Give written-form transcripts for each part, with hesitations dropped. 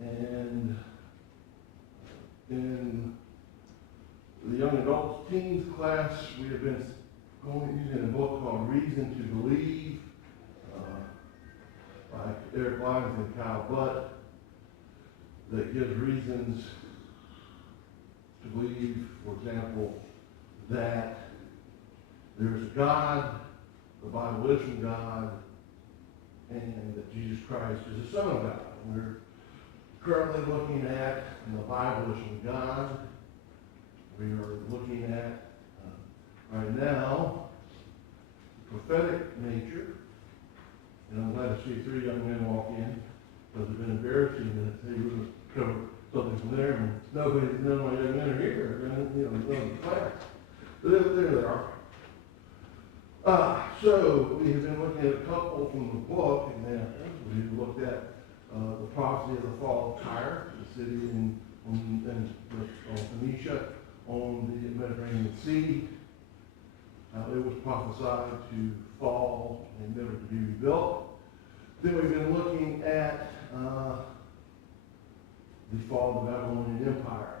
And in the young adults teens class, we have been using a book called Reason to Believe by Eric Lyons and Kyle Butt that gives reasons to believe, for example, that there's a God, the Bible is from God, and that Jesus Christ is the Son of God. We're currently looking at, and the Bible is from God. We are looking at, right now, the prophetic nature. And I'm glad to see three young men walk in, because it's been embarrassing that they wouldn't cover something from there, and none of my young men are here, and, none of the class. But there they are. So we have been looking at a couple from the book, and then we looked at the prophecy of the fall of Tyre, the city in Phoenicia on the Mediterranean Sea. It was prophesied to fall and never to be rebuilt. Then we've been looking at the fall of the Babylonian Empire,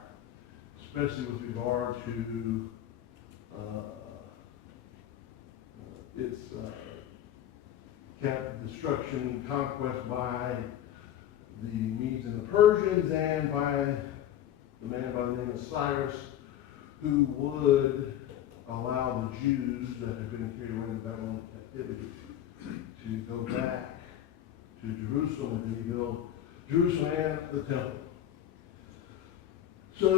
especially with regard to its destruction, conquest by the Medes and the Persians, and by the man by the name of Cyrus, who would allow the Jews that had been carried away into Babylonian captivity to go back to Jerusalem and rebuild Jerusalem and the temple. So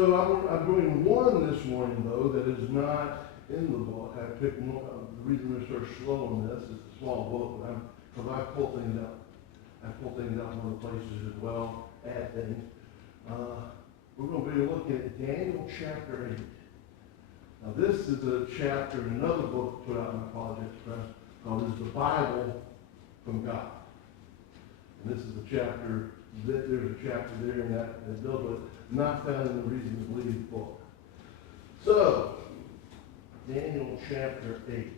I'm doing one this morning, though, that is not in the book. I picked one. The reason we're so slow on this is a small book, because I pull things out. I pull things out from other places as well, add things. We're going to be looking at Daniel chapter 8. Now this is a chapter in another book put out in the Apologetics Press called the Bible from God. And this is the chapter, there's a chapter there in that deals with, not found in the Reason to Believe book. So, Daniel chapter 8.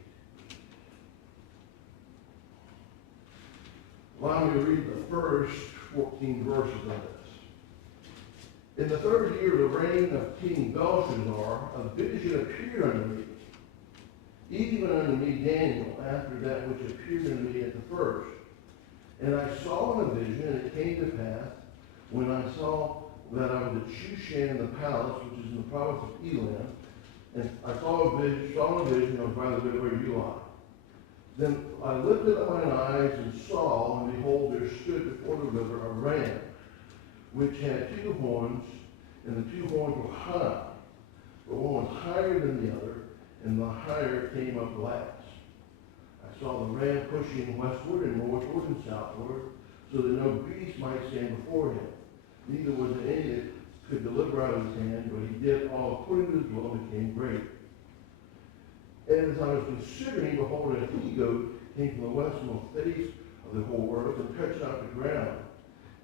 Allow me to read the first 14 verses of this. In the third year of the reign of King Belshazzar, a vision appeared unto me, even unto me Daniel, after that which appeared unto me at the first. And I saw in a vision, and it came to pass, when I saw that I was at Shushan the palace, which is in the province of Elam, and I saw a vision, I was by the river Eli. Then I lifted up mine eyes and saw, and behold, there stood before the river a ram, which had two horns, and the two horns were high. The one was higher than the other, and the higher came up last. I saw the ram pushing westward and northward and southward, so that no beast might stand before him. Neither was there any that could deliver out of his hand, but he did all according to his will and became great. And as I was considering, behold, a he-goat came from the westmost face of the whole earth and touched not the ground.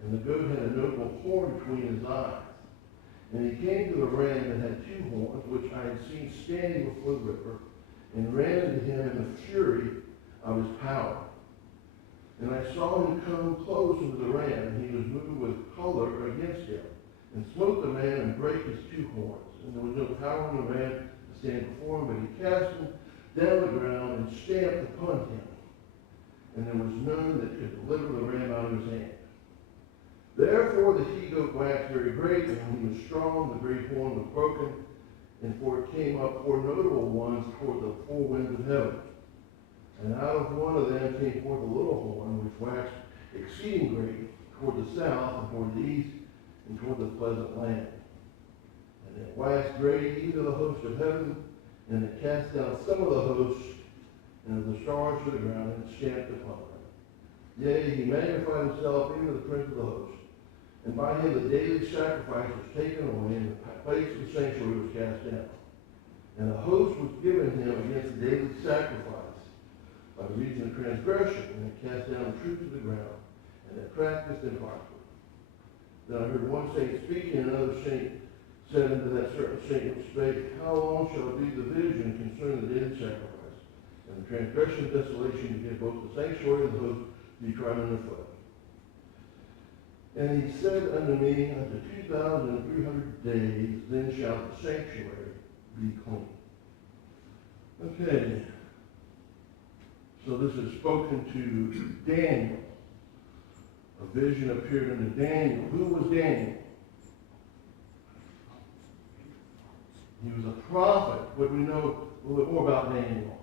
And the goat had a notable horn between his eyes. And he came to the ram that had two horns, which I had seen standing before the river, and ran into him in the fury of his power. And I saw him come close unto the ram, and he was moved with choler against him, and smote the man and brake his two horns. And there was no power in the ram to stand before him, but he cast him down the ground and stamped upon him. And there was none that could deliver the ram out of his hand. Therefore the he-goat waxed very great, and when he was strong, the great horn was broken, and for it came up four notable ones toward the four winds of heaven. And out of one of them came forth a little horn, which waxed exceeding great toward the south, and toward the east, and toward the pleasant land. And it waxed great even to the host of heaven, and it cast down some of the hosts, and of the stars to the ground, and stamped upon them. Yea, he magnified himself even to the prince of the host. And by him the daily sacrifice was taken away, and the place of the sanctuary was cast down. And a host was given him against the daily sacrifice by reason of transgression, and it cast down the truth to the ground, and it practiced and prospered. Then I heard one saint speaking, and another saint said unto that certain saint which spake, How long shall it be the vision concerning the daily sacrifice, and the transgression and desolation against both the sanctuary and the host to be trodden underfoot? And he said unto me, unto 2,300 days, then shall the sanctuary be clean. Okay. So this is spoken to Daniel. A vision appeared unto Daniel. Who was Daniel? He was a prophet. What do we know a little bit more about Daniel?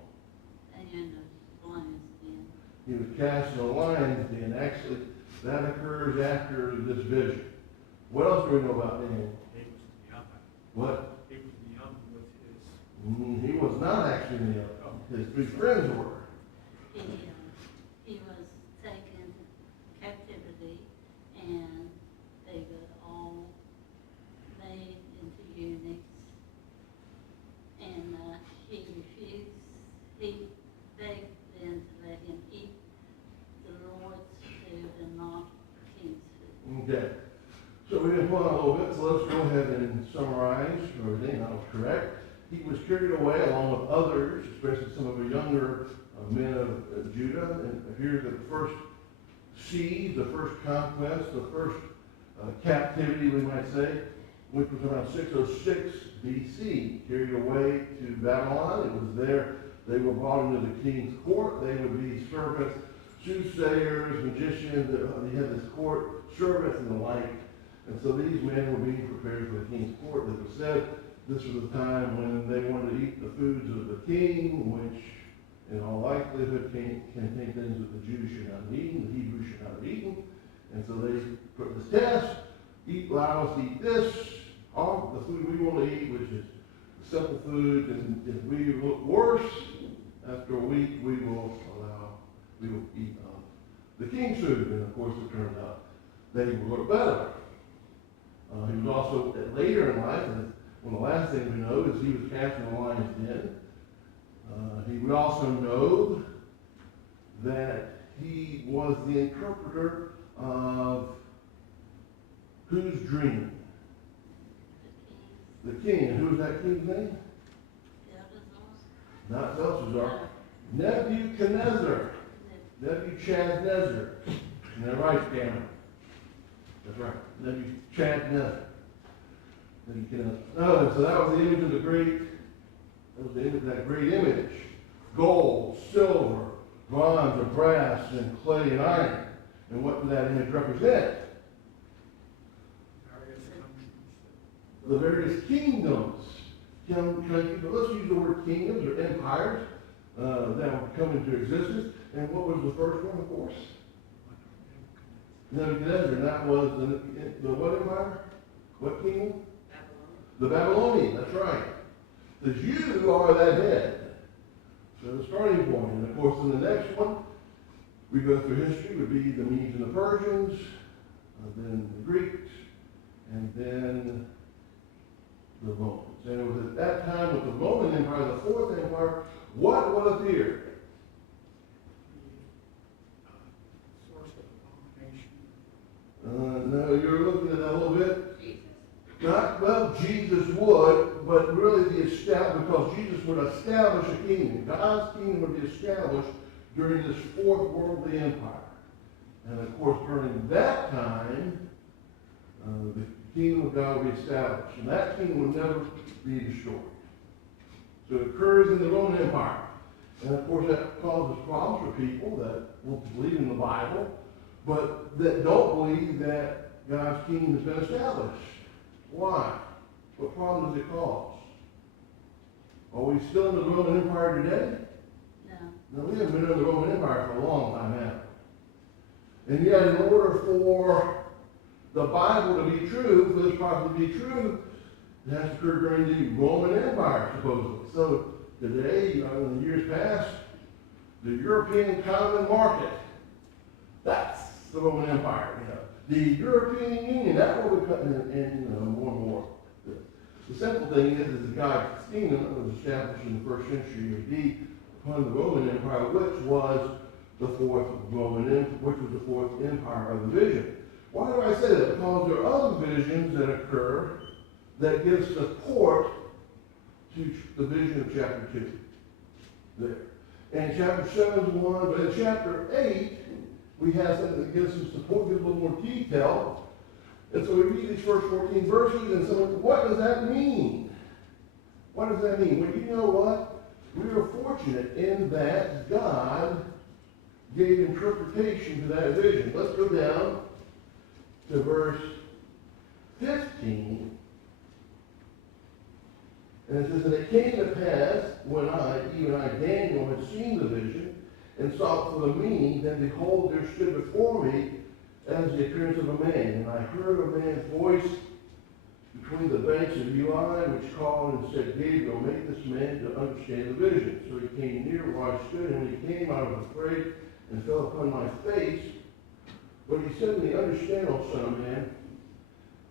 And the lion's den. He was cast in the lion's den. Actually, that occurs after this vision. What else do we know about Daniel? He was young. What? He was young with his. He was not actually in the other. His three friends were. He was taken captivity, and they got all made into eunuchs, and he refused. He begged them to let him eat the Lord's food and not king's food. Okay. So we didn't pull out a little bit, so let's go ahead and summarize everything. That was correct. He was carried away along with others, especially some of the younger men of Judah. And here's the first siege, the first conquest, the first captivity, we might say, which was around 606 BC. Carried away to Babylon. It was there. They were brought into the king's court. They would be servants, soothsayers, magicians. They had this court, servants and the like. And so these men were being prepared for the king's court. It was said this was the time when they wanted to eat the foods of the king, which in all likelihood contain things that the Jews should not have eaten, the Hebrews should not have eaten. And so they put this test, allow us to eat this, all the food we want to eat, which is simple food, and if we look worse, after a week we will eat the king's food. And of course it turned out they will look better. He was also, later in life, and one of the last things we know is he was cast in the lion's den. We also know that he was the interpreter of whose dream? The king. And who was that king's name? Not Belshazzar. Nebuchadnezzar. Nebuchadnezzar. Isn't that right, Cameron? That's right. Nebuchadnezzar. No, so that was the image of the great. That was the image of that great image. Gold, silver, bronze, or brass, and clay and iron. And what did that image represent? The various kingdoms. Let's use the word kingdoms or empires that would come into existence. And what was the first one, of course? Nebuchadnezzar. And that was the what empire? What kingdom? The Babylonian, that's right. Because you are that head. So the starting point. And of course, in the next one, we go through history, would be the Medes and the Persians, then the Greeks, and then the Romans. And it was at that time with the Roman Empire, the Fourth Empire, what would appear? Source of abomination. No, you're looking at that a little bit. Jesus would, but really because Jesus would establish a kingdom. God's kingdom would be established during this fourth worldly empire. And of course, during that time, the kingdom of God would be established. And that kingdom would never be destroyed. So it occurs in the Roman Empire. And of course, that causes problems for people that won't believe in the Bible, but that don't believe that God's kingdom has been established. Why? What problem does it cause? Are we still in the Roman Empire today? No. No, we haven't been in the Roman Empire for a long time, have we? And yet, in order for the Bible to be true, for this prophet to be true, it has to occur during the Roman Empire, supposedly. So today, in the years past, the European Common Market, that's the Roman Empire, The European Union, that's what we're cutting in more and more. The simple thing is God's kingdom was established in the first century AD upon the Roman Empire, which was the fourth empire of the vision. Why do I say that? Because there are other visions that occur that give support to the vision of chapter 2. There. And chapter 7 is one, but in chapter 8, we have something that gives some support, gives a little more detail. And so we read these first 14 verses, and so what does that mean? What does that mean? Well, you know what? We are fortunate in that God gave interpretation to that vision. Let's go down to verse 15. And it says, and it came to pass, when even I, Daniel, had seen the vision, and sought for the meaning, then behold, there stood before me as the appearance of a man. And I heard a man's voice between the banks of Eli, which called and said, Gabriel, make this man to understand the vision. So he came near where I stood, and when he came, I was afraid and fell upon my face. But he said to me, understand, O son of man,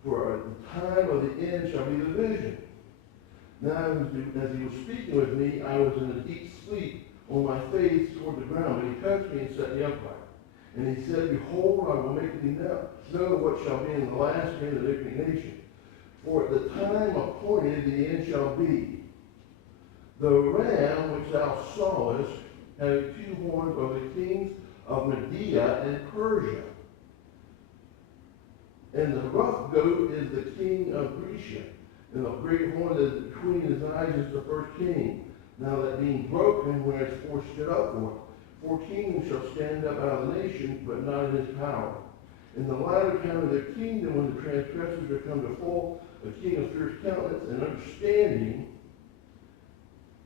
for the time of the end shall be the vision. Now, as he was speaking with me, I was in a deep sleep on my face toward the ground. But he touched me and set me upright. And he said, behold, I will make thee know what shall be in the last day of the indignation. For at the time appointed the end shall be. The ram which thou sawest had 2 horns of the kings of Media and Persia. And the rough goat is the king of Grecia. And the great horn that is between his eyes is the first king. Now that being broken, when its 4 stood upward, 4 kings shall stand up out of the nation, but not in his power. In the latter time of their kingdom, when the transgressors are come to full, a king of fierce countenance and understanding,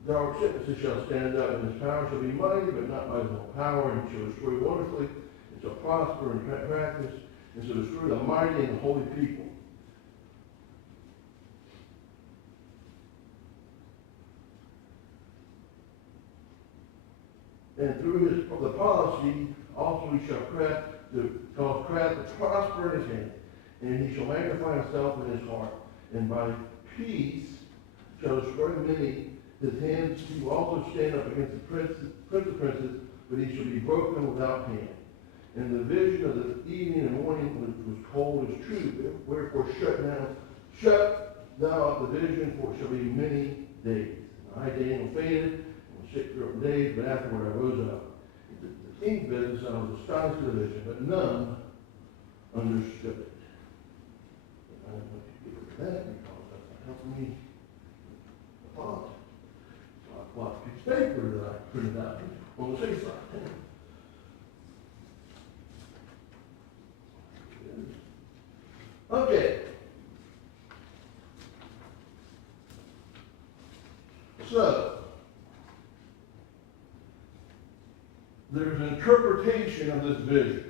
dark sentences shall stand up, and his power shall be mighty, but not by his own power, and shall destroy wonderfully, and shall prosper in practice, and shall destroy the mighty and the holy people. And through the policy also he shall cause craft to prosper in his hand, and he shall magnify himself in his heart, and by peace shall destroy many. His hands he will also stand up against the prince of princes, but he shall be broken without hand. And the vision of the evening and morning which was told is true. Wherefore shut thou up the vision, for it shall be many days. And I, Daniel, fainted and was sick 3 days, but afterward I rose up. The king's business, I was astonished at the vision, but none understood it. I don't want you to get rid of that because that's not helping me a lot. So I plot a piece of paper that I printed out on the safe side. Okay. So, there's an interpretation of this vision.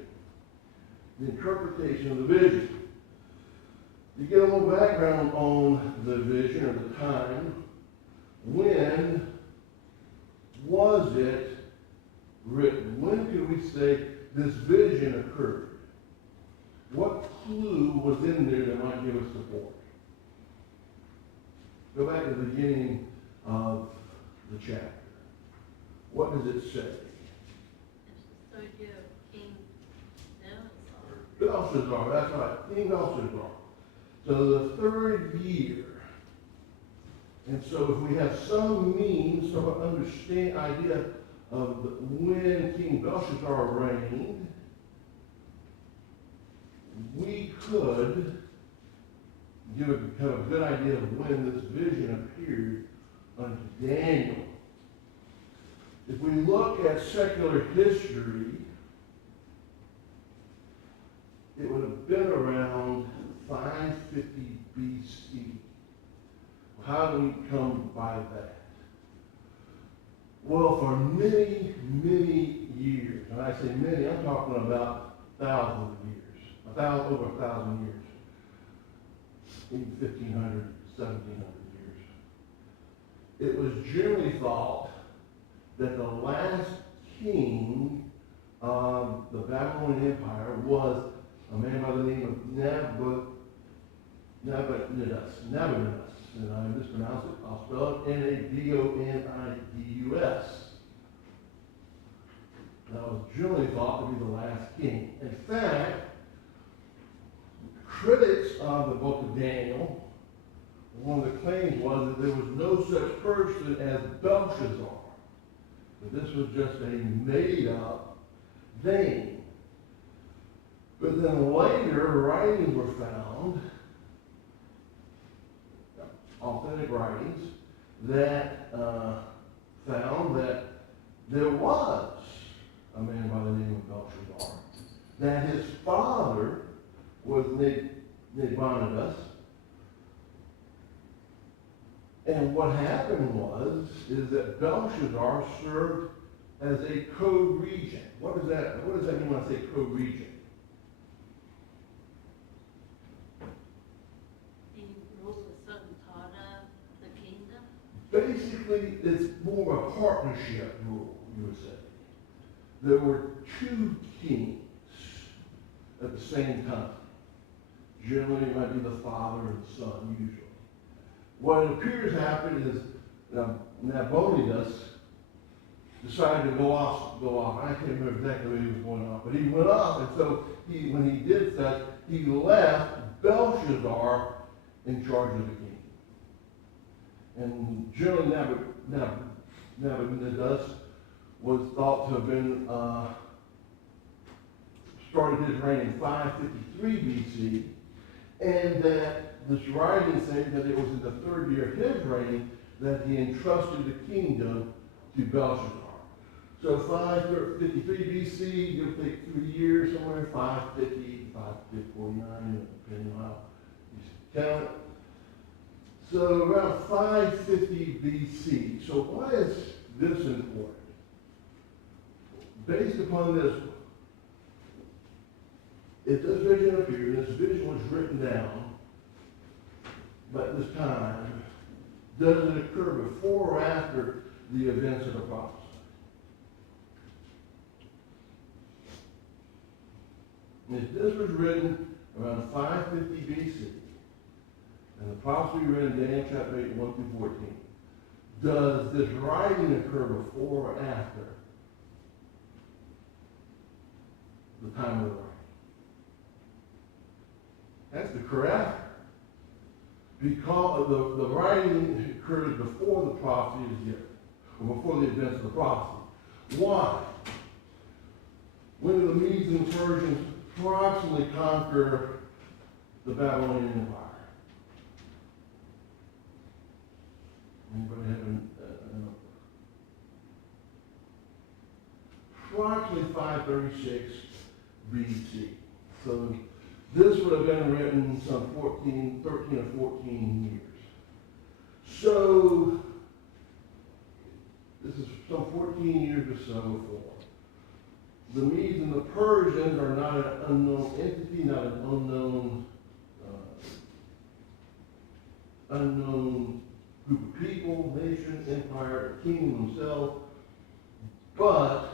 The interpretation of the vision. You get a little background on the vision or the time. When was it written? When could we say this vision occurred? What clue was in there that might give us support? Go back to the beginning of the chapter. What does it say? It's the 3rd year of King Belshazzar. Belshazzar, that's right, King Belshazzar. So the 3rd year. And so if we have some means, some idea of when King Belshazzar reigned, we could have a good idea of when this vision appeared unto Daniel. If we look at secular history, it would have been around 550 BC. How do we come by that? Well, for many, many years, and I say many, I'm talking about thousands of years. Over 1,000 years, maybe 1,500, 1,700 years. It was generally thought that the last king of the Babylonian Empire was a man by the name of Nabonidus. And I mispronounce it. I'll spell it Nabonidus. That was generally thought to be the last king. In fact, critics of the book of Daniel, one of the claims was that there was no such person as Belshazzar. That this was just a made-up thing. But then later, writings were found authentic writings that found that there was a man by the name of Belshazzar, that his father was Nabonidus, and what happened is that Belshazzar served as a co-regent. What does that mean when I say co-regent? He ruled a certain part of the kingdom. Basically, it's more of a partnership rule, you would say. There were two kings at the same time. Generally, it might be the father and the son, usually. What it appears happened is Nabonidus decided to go off. I can't remember exactly where he was going off, but he went off, and so when he did that, he left Belshazzar in charge of the king. And generally, Nabonidus was thought to have been started his reign in 553 BC, and that this writing saying that it was in the third year of his reign that he entrusted the kingdom to Belshazzar. So 553 BC, give or take 3 years, somewhere 550, 549, depending on how you count it. So around 550 BC. So why is this important? Based upon this, if this vision appeared, this vision was written down, but this time, does it occur before or after the events of the prophecy? If this was written around 550 BC, and the prophecy written in Daniel chapter 8, 1 through 14, does this writing occur before or after the time of the writing? That's the correct. Because the writing occurs before the prophecy is given, or before the events of the prophecy. Why? When did the Medes and Persians approximately conquer the Babylonian Empire? Anybody have an approximately 536 BC. So this would have been written some 13 or 14 years. So this is some 14 years or so before. The Medes and the Persians are not an unknown entity, not an unknown group of people, nation, empire, kingdom themselves. But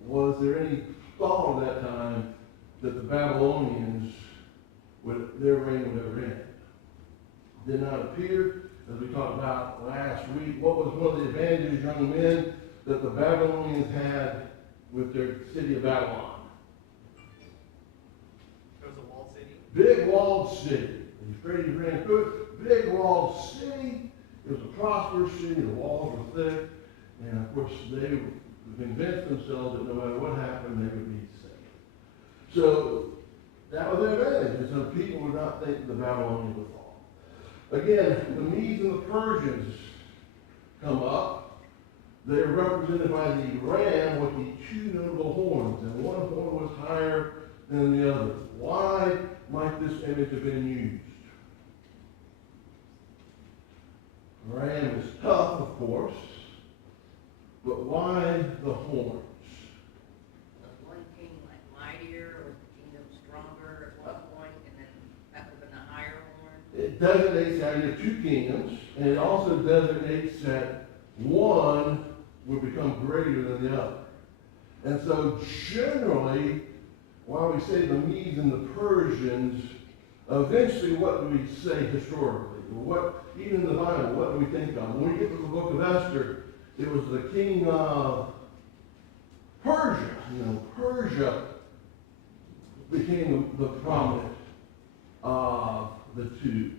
was there any thought at that time that the Babylonians, their reign would ever end? Did not appear, as we talked about last week. What was one of the advantages, young men, that the Babylonians had with their city of Babylon? It was a walled city. Big walled city. He ran through it. Big walled city. It was a prosperous city. The walls were thick. And of course, they convinced themselves that no matter what happened, they would be safe. So that was their advantage. And so people would not think the Babylonians would fall. Again, the Medes and the Persians come up. They're represented by the ram with the two notable horns, and one horn was higher than the other. Why might this image have been used? The ram is tough, of course, but why the horns? Was one king like mightier, or was the kingdom stronger at one point, and then that would have been a higher horn? It designates that you have two kingdoms, and it also designates that one would become greater than the other. And so generally, while we say the Medes and the Persians, eventually what do we say historically? Even in the Bible, what do we think of? When we get to the book of Esther, it was the king of Persia. Persia became the prominent of the two.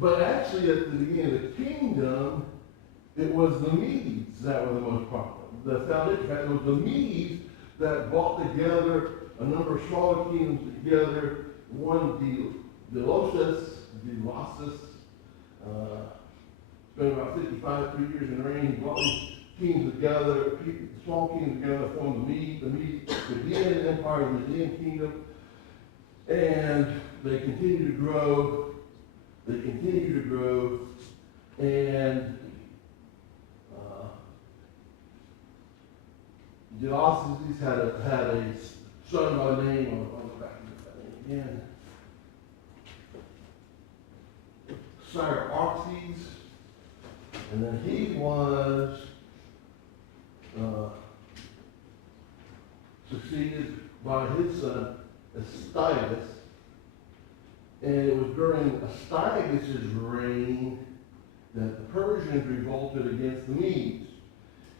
But actually, at the beginning of the kingdom, it was the Medes that were the most prominent. The foundation, in fact, it was the Medes that brought together a number of smaller kingdoms together. One, Delosis, spent about 2 years in reign. He brought these kings together, small kings together, formed the Median Empire, the Median Kingdom. And they continue to grow. They continue to grow. And Dioceses had a son by the name of, I'll go back and get that name again, Cyaxares, and then he was succeeded by his son Astyages, and it was during Astyages' reign that the Persians revolted against the Medes.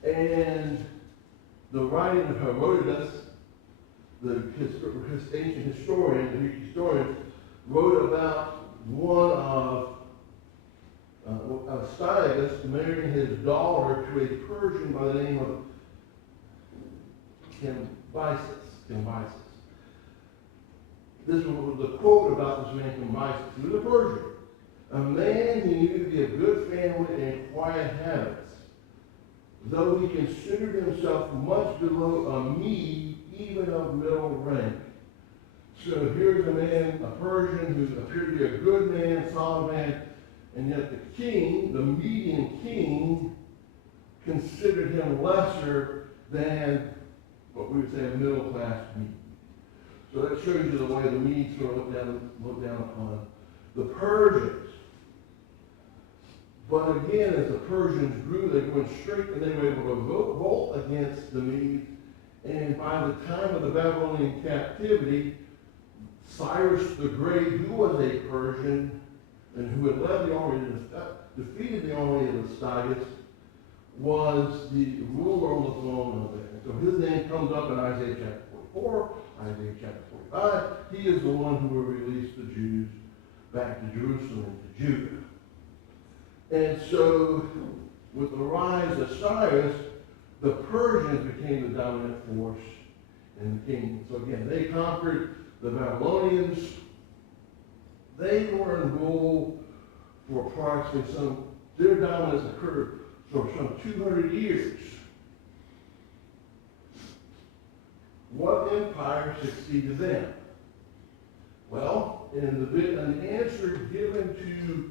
And the writing of Herodotus, his ancient historian, the Greek historian, wrote about one of Astyages marrying his daughter to a Persian by the name of Cambyses. This was the quote about this man Cambyses. He was a Persian, a man he knew to be of good family and quiet habits, though he considered himself much below a Mede, even of middle rank. So here's a man, a Persian, who appeared to be a good man, solid man, and yet the king, the Median king, considered him lesser than what we would say a middle-class Mede. So that shows you the way the Medes sort of look down upon the Persians. But again, as the Persians grew, they went straight and they were able to revolt against the Medes. And by the time of the Babylonian captivity, Cyrus the Great, who was a Persian and who had led the army, defeated the army of Astyages, was the ruler on the throne of it. So his name comes up in Isaiah chapter 44, Isaiah chapter 45. He is the one who will release the Jews back to Jerusalem and to Judah. And so, with the rise of Cyrus, the Persians became the dominant force in the kingdom. So again, they conquered the Babylonians. They were in rule for approximately their dominance occurred for some 200 years. What empire succeeded them? Well, in an answer given to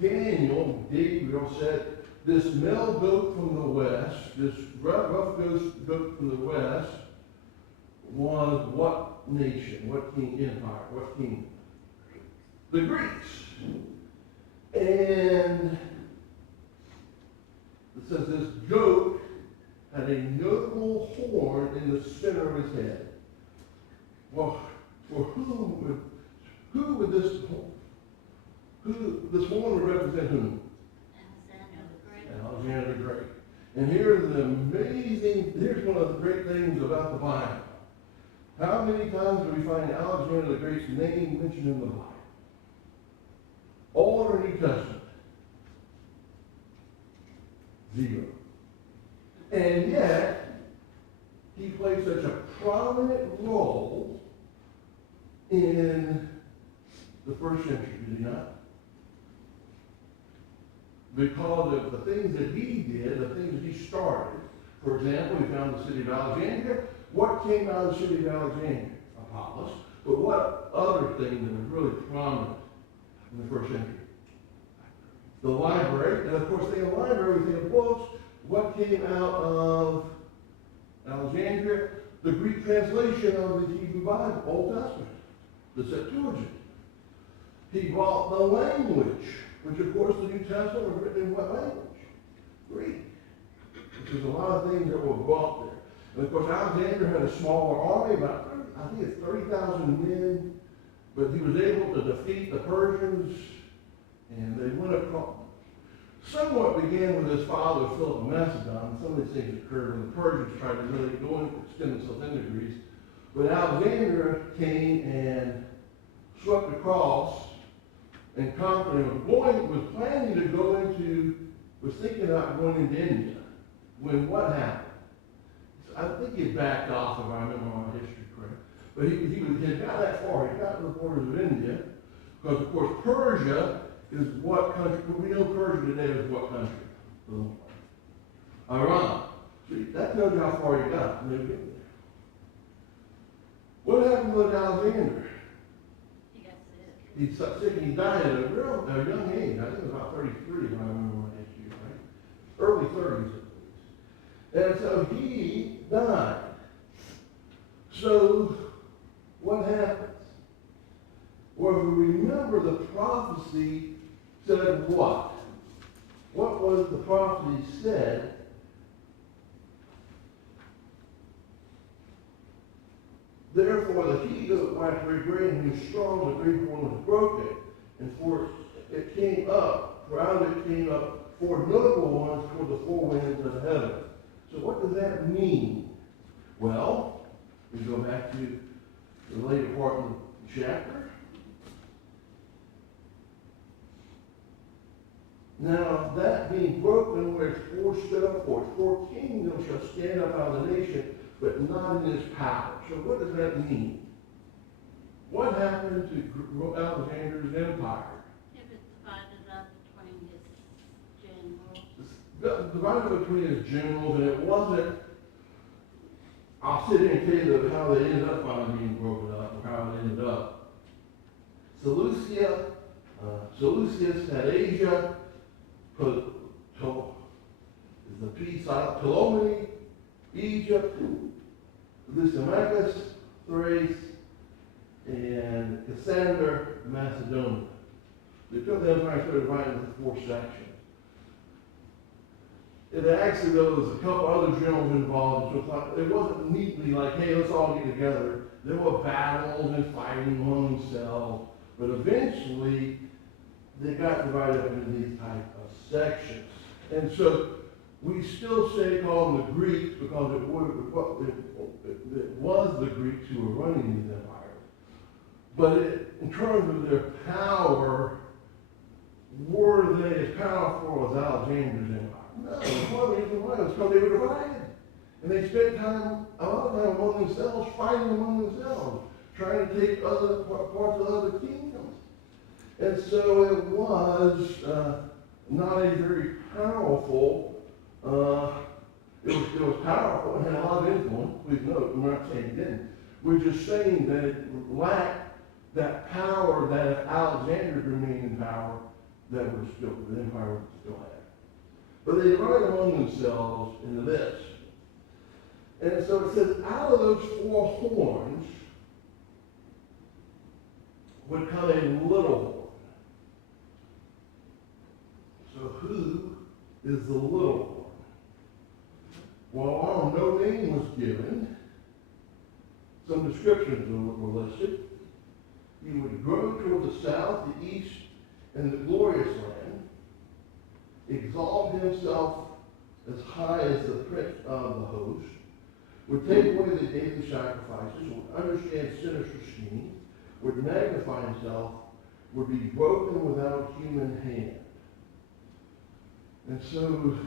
Daniel, Gabriel said, this male goat from the west, this rough goat from the west, was what nation, what king empire, what kingdom? The Greeks. And it says this goat had a notable horn in the center of his head. Well, for who would this horn would represent whom? Alexander the Great. And here's one of the great things about the Bible. How many times do we find Alexander the Great's name mentioned in the Bible? Old or New Testament? 0. And yet, he played such a prominent role in the first century, did he not? Because of the things that he did, the things that he started. For example, we found the city of Alexandria. What came out of the city of Alexandria? Apollos. But what other thing that was really prominent in the first century? The library. And of course, in the library, we think of books. What came out of Alexandria? The Greek translation of the Hebrew Bible, Old Testament, the Septuagint. He brought the language, which of course the New Testament was written in what language? Greek. Which is a lot of things that were brought there. And of course Alexander had a smaller army, about I think it's 30,000 men, but he was able to defeat the Persians, and they went across. Somewhat began with his father, Philip of Macedon. Some of these things occurred when the Persians tried to really go and extend themselves into Greece. But Alexander came and swept across and conquered him. Was planning to go was thinking about going into India. When what happened? I think he backed off, if I remember my history correct. But he had got that far. He got to the borders of India, because of course Persia is what country? Well, we know Persia today is what country? For the most part. Iran. See, that tells you how far you got from the beginning. What happened with Alexander? He got sick. He got sick and he died at a young age. I think it was about 33, if I remember my history right. Early 30s at least. And so he died. So what happens? Well, if we remember, the prophecy said what? What was the prophecy said? Therefore, the he that waxed very great and was strong, the great one was broken. And for it came up, for out of it came up four notable ones toward the four winds of heaven. So what does that mean? Well, we go back to the later part of the chapter. Now, that being broken, where it's four stood up for, four kingdoms shall stand up out of the nation, but not in his power. So what does that mean? What happened to Alexander's empire? It was divided up between his generals. Divided between his generals, and it wasn't, I'll sit here and tell you how they ended up finally being broken up, or how it ended up. Seleucus had Asia, is the peace out, Ptolemy, Egypt, Lysimachus, Thrace, and Cassander, Macedonia. They took the empire and started dividing into four sections. It actually, there was a couple other generals involved, so it's like, it wasn't neatly like, hey, let's all get together. There were battles and fighting among themselves, but eventually they got divided up into these type of sections. And so we still call them the Greeks because it was the Greeks who were running these empires. But in terms of their power, were they as powerful as Alexander's empire? No, one reason why was because they were divided. And they spent a lot of time among themselves, fighting among themselves, trying to take other parts of other kingdoms. And so it was not a very powerful, it was powerful and had a lot of influence. Please note, we're not saying it didn't. We're just saying that it lacked that power that if Alexander remained in power, the empire would still have. But they divided among themselves into this. And so it says, out of those four horns would come a little horn. So who is the little horn? Well, while no name was given, some descriptions were listed. He would grow toward the south, the east, and the glorious land, exalt himself as high as the prince of the host, would take away the daily sacrifices, would understand sinister schemes, would magnify himself, would be broken without human hand. And so,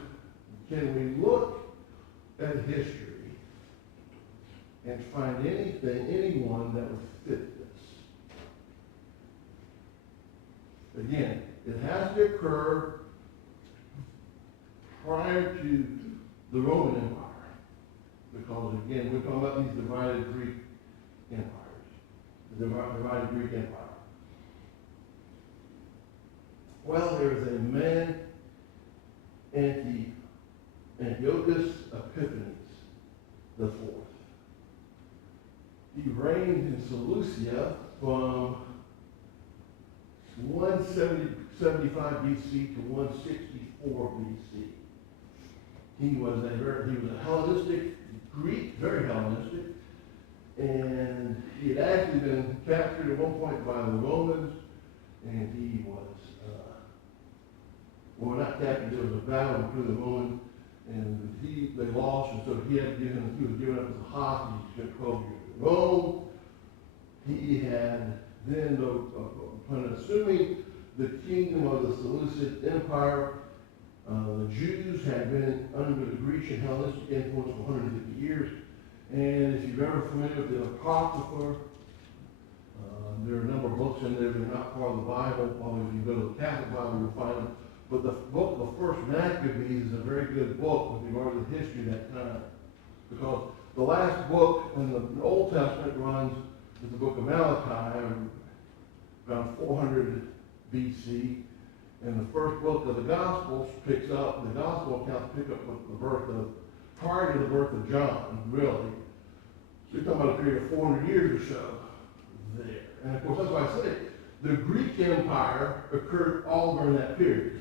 can we look at history and find anyone that would fit this? Again, it has to occur prior to the Roman Empire. Because again, we're talking about these divided Greek empires. The divided Greek Empire. Well, there is a man, Antiochus Epiphanes the Fourth. He reigned in Seleucia from 175 BC to 164 BC. He was a Hellenistic Greek, very Hellenistic, and he had actually been captured at one point by the Romans, and he was, not captured, there was a battle between the Romans, and they lost, and so he was given up as a hostage. He spent 12 years in Rome. He had then, upon assuming the kingdom of the Seleucid Empire, the Jews had been under the Grecian Hellenistic influence for 150 years. And if you're ever familiar with the Apocrypha, There are a number of books in there that are not part of the Bible. Although if you go to the Catholic Bible, you'll find them. But the book of the First Maccabees is a very good book with regard to the history of that time. Because the last book in the Old Testament runs is the book of Malachi, around 400 BC. And the first book of the Gospels picks up, the Gospel accounts pick up with the birth of, prior to the birth of John, really. So you're talking about a period of 400 years or so there. And of course, that's why I say the Greek Empire occurred all during that period.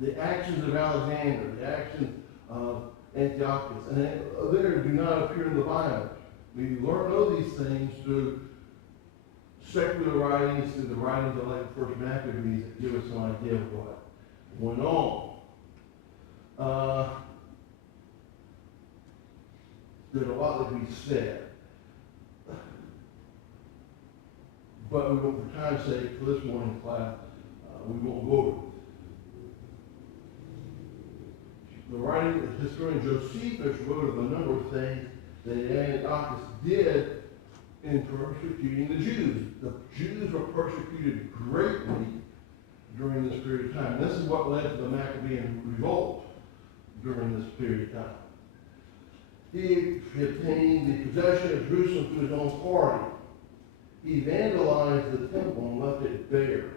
The actions of Alexander, the actions of Antiochus, and there do not appear in the Bible. We know these things through secular writings, through the writings of like the First Maccabees that give us some idea of what went on. There's a lot that we said. But we won't, for time's sake, for this morning class, we won't go over it. The writing, the historian Josephus wrote of a number of things that Antiochus did in persecuting the Jews. The Jews were persecuted greatly during this period of time. This is what led to the Maccabean revolt during this period of time. He obtained the possession of Jerusalem to his own party. He vandalized the temple and left it bare.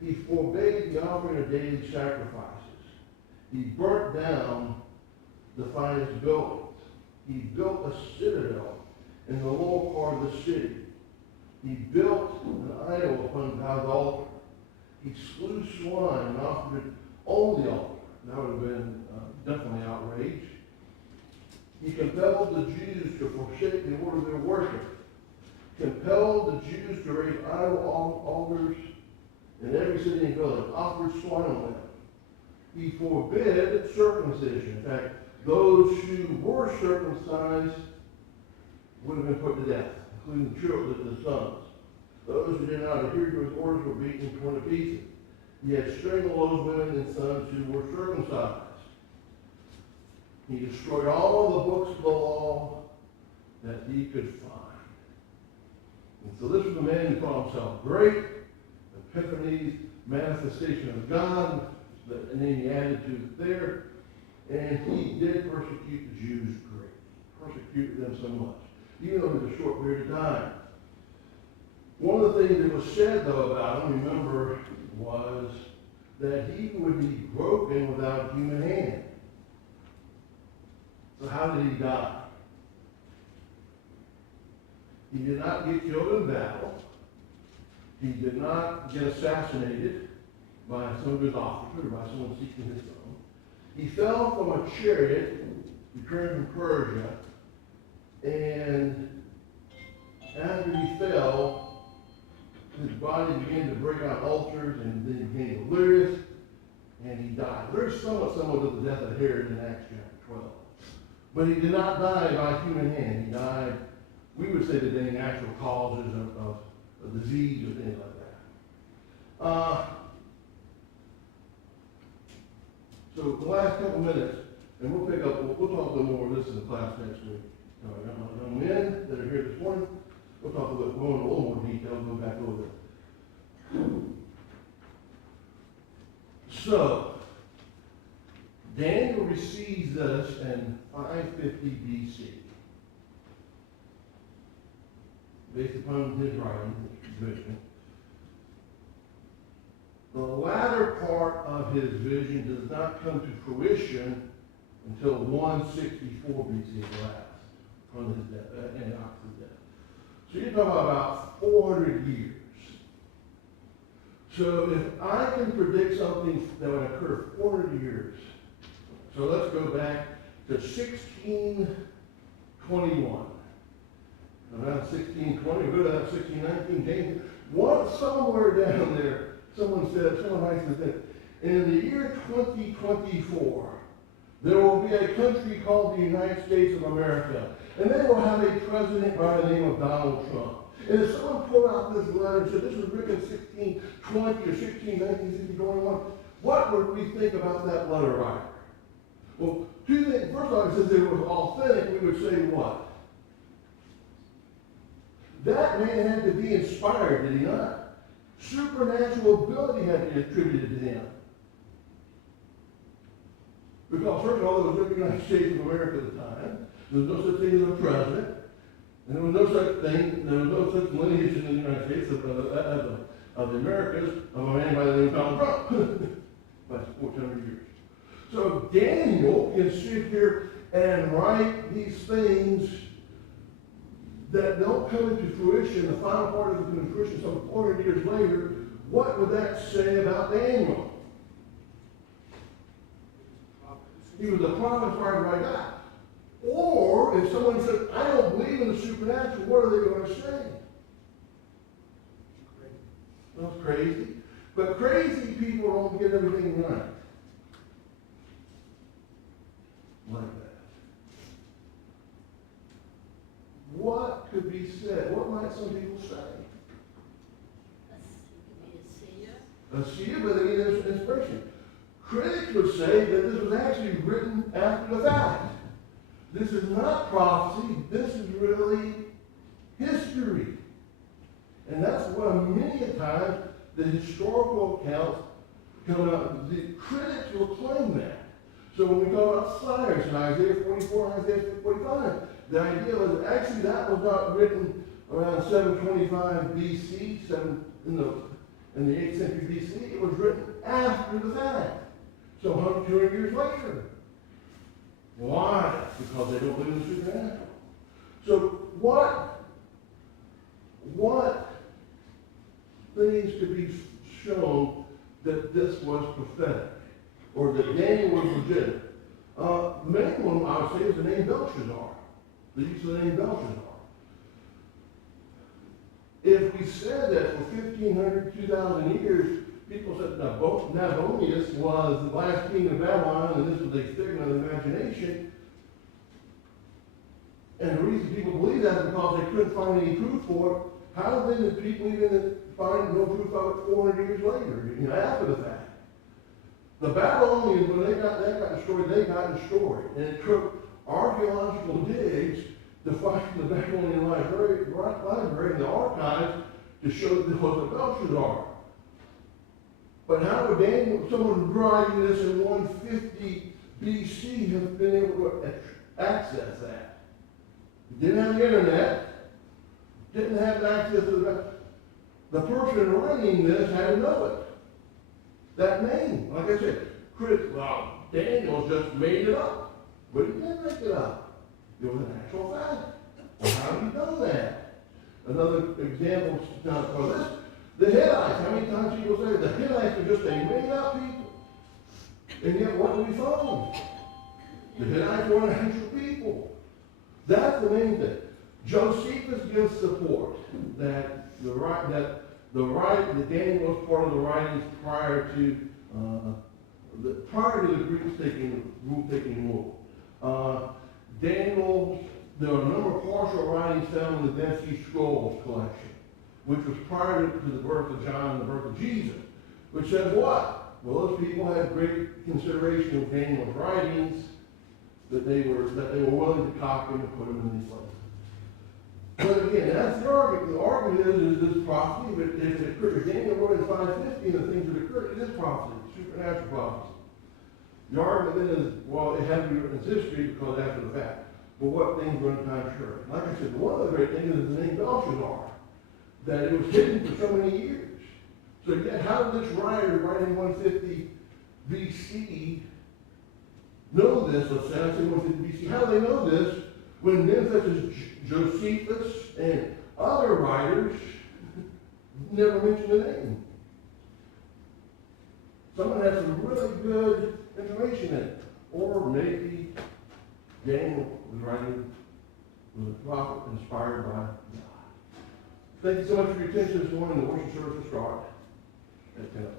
He forbade the offering of daily sacrifices. He burnt down the finest buildings. He built a citadel in the lower part of the city. He built an idol upon God's altar. He slew swine and offered it on the altar. That would have been definitely outrage. He compelled the Jews to forsake the order of their worship. Compelled the Jews to raise idol altars in every city and village, offered swine on them. He forbid circumcision. In fact, those who were circumcised would have been put to death, including the children, the sons. Those who did not adhere to his orders were beaten and torn to pieces. He had strangled those women and sons who were circumcised. He destroyed all the books of the law that he could find. And so this was a man who called himself great, Epiphanes, manifestation of God, and then he added to it there. And he did persecute the Jews greatly. Persecuted them so much. Even though it was a short period of time. One of the things that was said, though, about him, remember, was that he would be broken without a human hand. So how did he die? He did not get killed in battle. He did not get assassinated by some of his officers or by someone seeking his own. He fell from a chariot, returned from Persia, and after he fell, his body began to break out ulcers, and then he became delirious, and he died. Very somewhat similar to the death of Herod in Acts chapter 12. But he did not die by human hand. He died, we would say today, natural causes of disease or things like that. So the last couple minutes, and we'll pick up, we'll talk a little more of this in the class next week. Young men that are here this morning, we'll talk a little, go into a little more detail, go back over it. So, Daniel receives this in 550 BC. Based upon his writing, his vision. The latter part of his vision does not come to fruition until 164 BC at last, on his death, Antiochus' death. So you're talking about 400 years. So if I can predict something that would occur 400 years, so let's go back to 1621. Around 1620, go to that 1619, James, somewhere down there, someone writes this, in the year 2024, there will be a country called the United States of America, and they will have a president by the name of Donald Trump. And if someone pulled out this letter and said this was written in 1620 or 1619, 1621, what would we think about that letter writer? Well, two things. First of all, since it was authentic, we would say what? That man had to be inspired, did he not? Supernatural ability had to be attributed to him. Because first of all, there was no United States of America at the time. There was no such thing as a president. And there was no such thing, there was no such lineage in the United States of the Americas of a man by the name of Donald Trump. That's 400 years. So Daniel can sit here and write these things that don't come into fruition, the final part of it into fruition some 400 years later. What would that say about Daniel? He was a prophet inspired by God. Or if someone said, I don't believe in the supernatural, what are they going to say? That's crazy. But crazy people don't get everything right. Like that. What could be said? What might some people say? A seer, but again, there's inspiration. Critics would say that this was actually written after the fact. This is not prophecy. This is really history. And that's why many a time the historical accounts come out. The critics will claim that. So when we talk about Cyrus in Isaiah 44 and Isaiah 45, the idea was that actually that was not written around 725 BC, in the 8th century BC. It was written after the fact. So 200 years later. Why? Because they don't believe in the supernatural. So what things could be shown that this was prophetic, or that Daniel was legitimate? The main one I would say is the name Belshazzar. The use of the name Belshazzar. If we said that for 1,500, 2,000 years, people said Nabonidus was the last king of Babylon, and this was a figment of the imagination. And the reason people believe that is because they couldn't find any proof for it. How then did people even find no proof of it 400 years later, after the fact? The Babylonians, when they got destroyed, they got destroyed. And it took archaeological digs to find the Babylonian library and the archives to show that it was a Belshazzar. But how would Daniel, someone writing this in 150 BC, have been able to access that? Didn't have the internet, didn't have access to that. The person writing this had to know it. That name, like I said, Daniel just made it up. But he didn't make it up. It was an actual fact. Well, how do you know that? Another example for this. The Hittites, how many times people say the Hittites are just a made-up people? And yet, what do we find? The Hittites weren't actual people. That's the main thing. Josephus gives support that that Daniel was part of the writings prior to the Greeks taking rule. Daniel, there are a number of partial writings found in the Dead Sea Scrolls collection, which was prior to the birth of John and the birth of Jesus, which says what? Well, those people had great consideration of Daniel's writings, that they were willing to copy them and put them in these places. But again, that's the argument. The argument is this prophecy, but if it occurred, Daniel wrote in 550 the things that occurred, it is prophecy, supernatural prophecy. The argument then is, well, it had to be written as history because after the fact. But what things were in contrary? Like I said, one of the great things is the name Belshazzar, that it was hidden for so many years. So yet, how did this writer, writing 150 BC, know this? Let's say, I say 150 BC. How do they know this when men such as Josephus and other writers never mention the name? Someone has some really good information in it. Or maybe Daniel was a prophet inspired by God. Thank you so much for your attention this morning. The worship service will start at 10 o'clock.